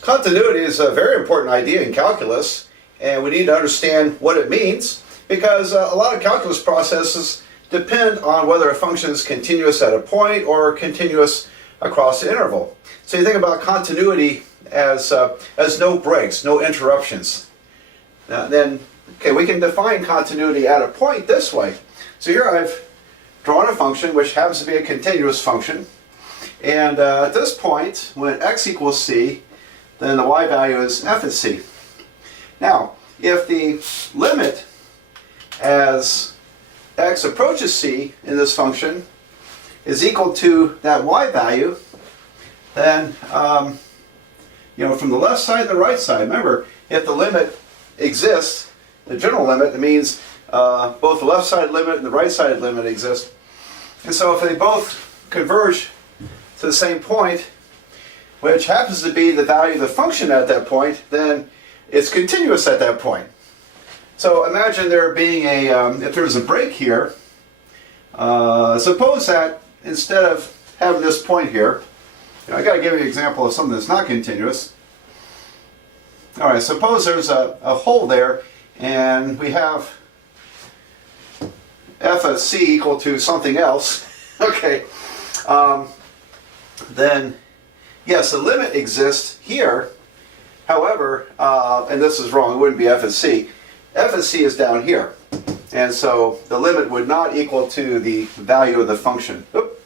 Continuity is a very important idea in calculus, and we need to understand what it means because a lot of calculus processes depend on whether a function is continuous at a point or continuous across the interval. So you think about continuity as no breaks, no interruptions. Then we can define continuity at a point this way. So here I've drawn a function which happens to be a continuous function, and at this point, when x equals c, then the y value is f of c. Now, if the limit as x approaches c in this function is equal to that y value, then from the left side and the right side, remember, if the limit exists, the general limit, it means both the left side limit and the right side limit exist. And so if they both converge to the same point, which happens to be the value of the function at that point, then it's continuous at that point. So imagine there being if there was a break here, suppose that instead of having this point here, I got to give you an example of something that's not continuous. All right, suppose there's a hole there, and we have f of c equal to something else. Okay, then yes, the limit exists here. However, and this is wrong, it wouldn't be f of c. F of c is down here. And so the limit would not equal to the value of the function. Oop,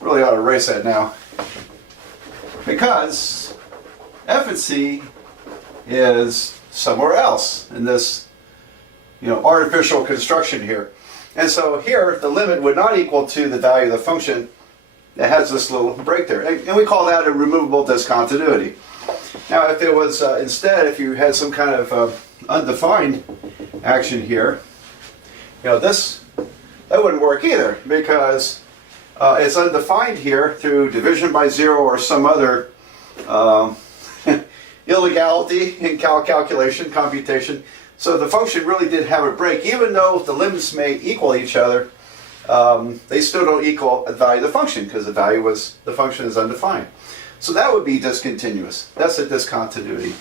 really ought to erase that now. Because f of c is somewhere else in this artificial construction here. And so here, the limit would not equal to the value of the function that has this little break there. And we call that a removable discontinuity. Now, if it was instead, if you had some kind of undefined action here, that wouldn't work either, because it's undefined here through division by zero or some other illegality in calculation, computation. So the function really did have a break. Even though the limits may equal each other, they still don't equal the value of the function, because the function is undefined. So that would be discontinuous. That's a discontinuity.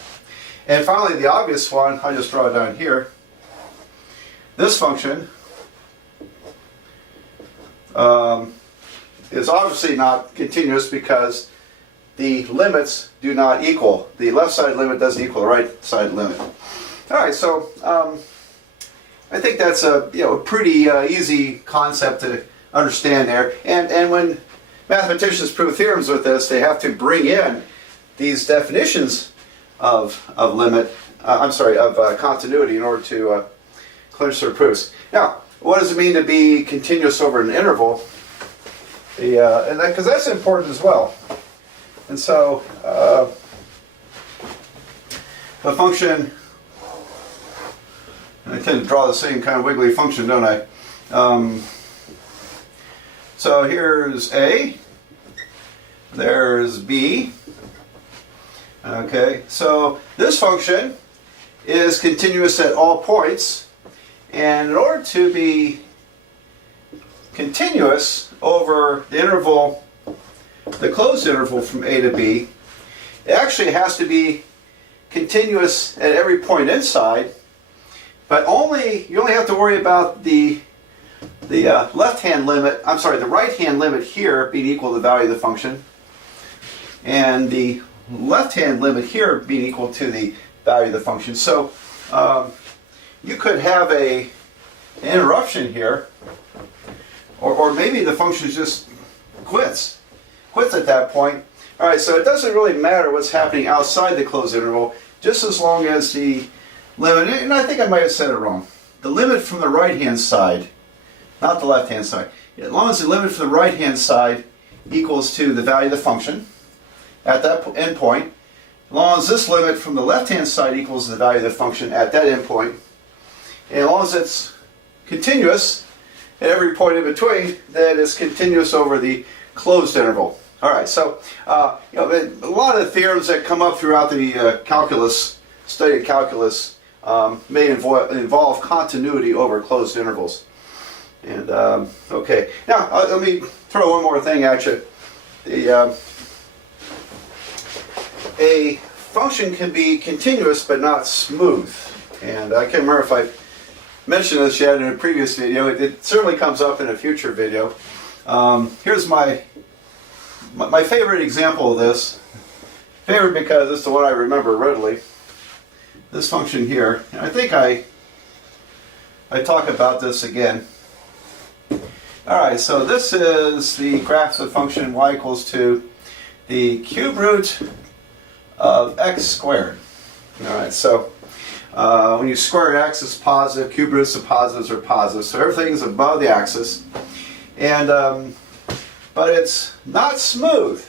And finally, the obvious one, I just draw it down here. This function is obviously not continuous because the limits do not equal. The left side limit doesn't equal the right side limit. All right, so I think that's a pretty easy concept to understand there. And when mathematicians prove theorems with this, they have to bring in these definitions of continuity in order to clinch their proofs. Now, what does it mean to be continuous over an interval? Because that's important as well. And so the function, and I tend to draw the same kind of wiggly function, don't I? So here's A, there's B. Okay, so this function is continuous at all points, and in order to be continuous over the interval, the closed interval from A to B, it actually has to be continuous at every point inside, but you only have to worry about the left-hand limit, the right-hand limit here being equal to the value of the function, and the left-hand limit here being equal to the value of the function. So you could have an interruption here, or maybe the function just quits at that point. All right, so it doesn't really matter what's happening outside the closed interval, just as long as the limit, and I think I might have said it wrong, the limit from the right-hand side, not the left-hand side, as long as the limit from the right-hand side equals to the value of the function at that endpoint, as long as this limit from the left-hand side equals the value of the function at that endpoint, and as long as it's continuous at every point in between, then it's continuous over the closed interval. All right, so a lot of the theorems that come up throughout the study of calculus may involve continuity over closed intervals. And okay, now let me throw one more thing at you. A function can be continuous but not smooth. And I can't remember if I mentioned this yet in a previous video. It certainly comes up in a future video. Here's my favorite example of this. Favorite because it's the one I remember readily. This function here. And I think I talk about this again. Alright, so this is the graph of the function y equals to the cube root of x squared. Alright, so when you square x, it's positive. Cube roots of positives are positive. So everything is above the axis. And but it's not smooth.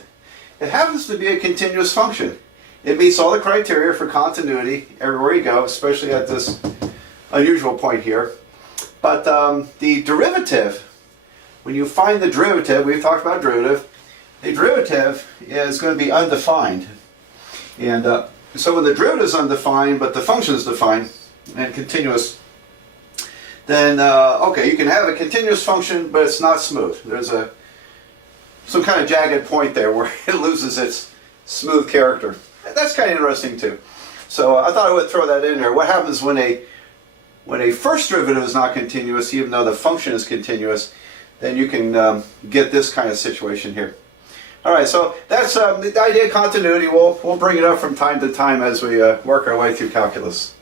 It happens to be a continuous function. It meets all the criteria for continuity everywhere you go, especially at this unusual point here. But the derivative, when you find the derivative, we've talked about derivative, the derivative is going to be undefined. And so when the derivative is undefined, but the function is defined and continuous, then okay, you can have a continuous function, but it's not smooth. There's some kind of jagged point there where it loses its smooth character. That's kind of interesting too. So I thought I would throw that in there. What happens when a first derivative is not continuous, even though the function is continuous? Then you can get this kind of situation here. All right, so that's the idea of continuity. We'll bring it up from time to time as we work our way through calculus.